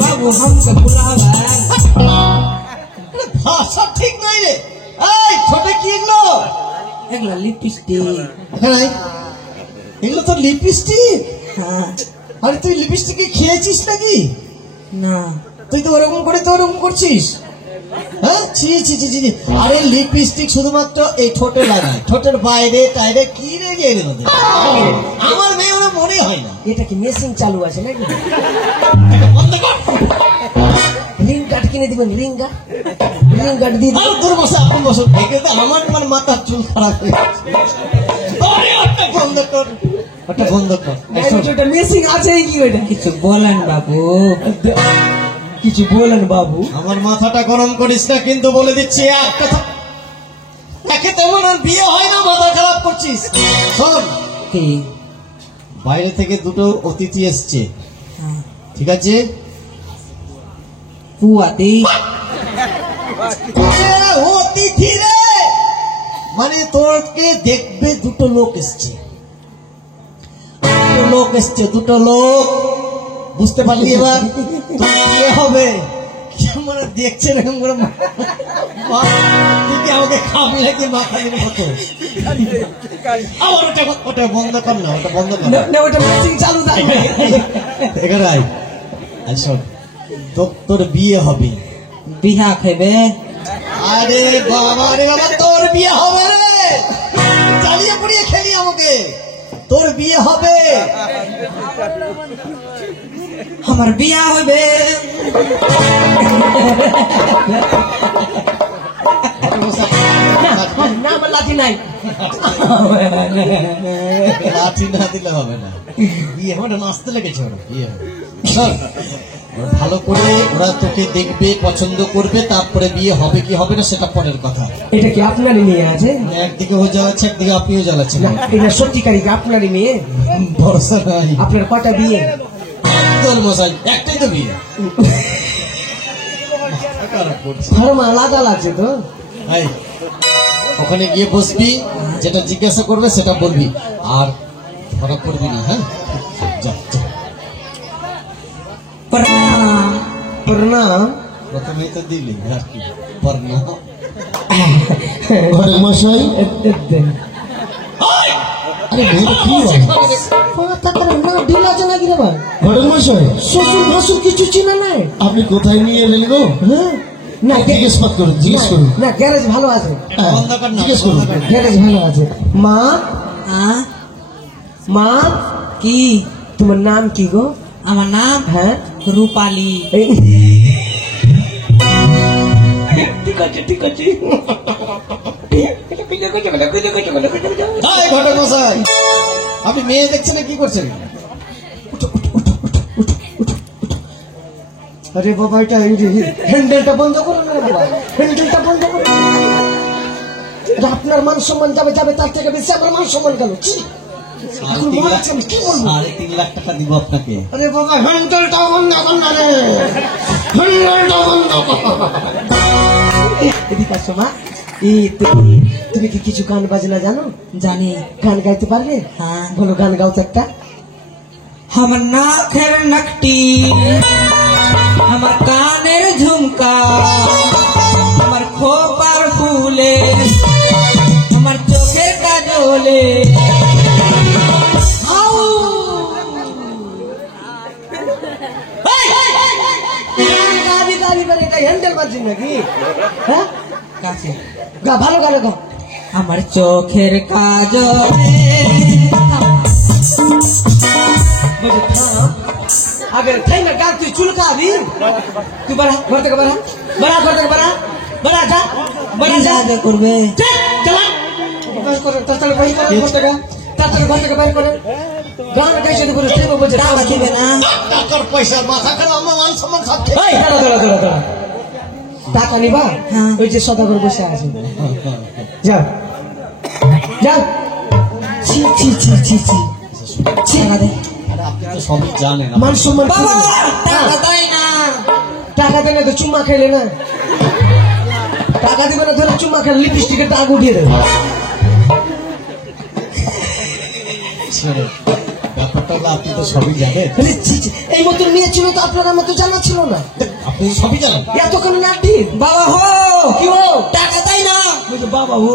বাবু हमको बुलावा ভাষা ঠিক নাই রে। এই ছোটে কি এগুলো? এগুলো লিপস্টিক। হ্যাঁ এগুলো তো লিপস্টিক। হ্যাঁ আরে তুই লিপস্টিক খেয়েছিস নাকি? না তুই তো ওরকম করে তো ওরকম করছিস। হ্যাঁ ছি ছি ছি ছি। আরে লিপস্টিক শুধুমাত্র এই ঠোঁটে লাগায়, ঠোঁটের বাইরে টাইরে কি রেগে এগুলো? আমার মেয়ে ওরা মনে হয় না। এটা কি মেশিন চালু আছে নাকি? বন্ধ কর। রিং কাট কিনে দিবেন, রিং কাট দিয়ে আর তোর বসে আপন বসে থেকে তো আমার মাথার চুল খারাপ হয়ে গেছে। আরে ওটা বন্ধ কর, ওটা বন্ধ কর। ওটা মেশিন আছে কি? ওইটা কিছু বলেন বাবু, কিছু বলেন বাবু। আমার মাথাটা গরম করিস না কিন্তু বলে দিচ্ছি এক কথা, একে তেমন আর বিয়ে হয় না, মাথা খারাপ করছিস। শোন কি বাইরে থেকে দুটো অতিথি এসছে, ঠিক আছে? পুয়াতি অতিথি রে, মানে তোরকে দেখবে দুটো লোক এসছে, দুটো লোক বুঝতে পারলি? এবার বিয়ে হবে মানে দেখছেন এরকম করে আমাকে খাবি নাকি মাথা দিন মতো। আবার ওটা বন্ধ কর না, ওটা বন্ধ কর না, ওটা মেশিন চালু থাকবে। এখানে আয়। শোন তোর বিয়ে হবে, বিহা খাবে। আরে বাবা রে বাবা, তোর বিয়ে হবে রে, চালিয়ে পড়িয়ে খেলি আমাকে। তোর বিয়ে হবে, আমার বিয়া হবে। না আমার লাঠি নাই। লাঠি না দিলে হবে না, বিয়ে হবে। নাচতে লেগেছে ওরা, বিয়ে হবে। ভালো করে ওরা তোকে দেখবে, পছন্দ করবে, তারপরে বিয়ে হবে কি হবে না সেটা পরের কথা। এটা কি আপনারই মেয়ে আছে? একদিকে ও জ্বালাচ্ছে, একদিকে আপনিও জ্বালাচ্ছেন। এটা সত্যিকারী কি আপনারই মেয়ে? ভরসা নাই। আপনার কটা বিয়ে? তোর মশাই একটাই তো বিয়ে। ধর্ম আলাদা লাগছে তো। ওখানে গিয়ে বসবি, যেটা জিজ্ঞাসা করবে সেটা বলবি, আর ধরা পড়বি না। হ্যাঁ প্রণাম। প্রথমেই তো দিলি আর কি প্রণাম। ঘরের মশাই, ঘরের মশাই, শ্বশুর ভাসুর কিছু চিনে নাই? আপনি কোথায় নিয়ে এলেন গো? না জিজ্ঞেস করুন, জিজ্ঞেস করুন। না গ্যারেজ ভালো আছে, জিজ্ঞেস করুন। গ্যারেজ ভালো আছে। মা মা কি তোমার নাম কি গো? আমার নাম হ্যাঁ রূপালী। ঠিক আছে ঠিক আছে। আপনি মেয়ে দেখছেন না কি করছেন? আরে বাবা এটা হ্যান্ডেলটা বন্ধ করুন না বাবা, হ্যান্ডেলটা বন্ধ করুন। আপনার মান সম্মান যাবে যাবে, তার থেকে বেশি আমার মান সম্মান গেল। 3.5 লাখ টাকা দিব আপনাকে। আরে বাবা হ্যান্ডেলটা বন্ধ করুন না রে, হ্যান্ডেলটা বন্ধ করুন। এদিকে আসো মা। তুমি কি কিছু গান বাজনা জানো? জানি। গান গাইতে পারবে? হ্যাঁ বলো, গান গাও তো একটা। আমার নাকের নাকটি, আমার কানের ঝুমকা, আমার খোপার ফুলে, আমার চোখের কাজলে, হ্যান্ডেল বাজছেন নাকি? হ্যাঁ গা ভালো গালো গা। আমার চোখের কাজলে, আগে তাই না গান তুই চুলকাবি। তুই বাড়া, ঘর থেকে বাড়া, বাড়া ঘর থেকে বাড়া, বাড়া যা, বাড়া যা করবে। চলা তাড়াতাড়ি বাড়ি করে ঘর থেকে, তাড়াতাড়ি ঘর থেকে বাইরে করে। গান গাইছে তো বলছে বলছে টাকা দিবে না, টাকার পয়সা মাথা খারাপ, আমার মান সম্মান সব। এই দাঁড়া দাঁড়া দাঁড়া দাঁড়া, টাকা নিবা? ওই যে সদাগর বসে আছে, যাও যাও। ছি ছি ছি ছি ছি ছি। আপনি তো সবই জানেন। মান সম্মান টাকা দেয় না, টাকা দেবে না তো চুম্মা খেলে না, টাকা দিবে না ধরে চুম্মা খেলে লিপস্টিকের দাগ উঠিয়ে দেবে। শোনো, ব্যাপারটা হলো আপনি তো সবই জানেন। আরে ছি, ছি, এই মতন মেয়ে ছিল তো আপনার আমার তো জানা ছিল না। আপনি তো সবই জানেন। এতক্ষণ নাটি বাবা হো কি হো টাকা দেয় না, বলছে বাবা হো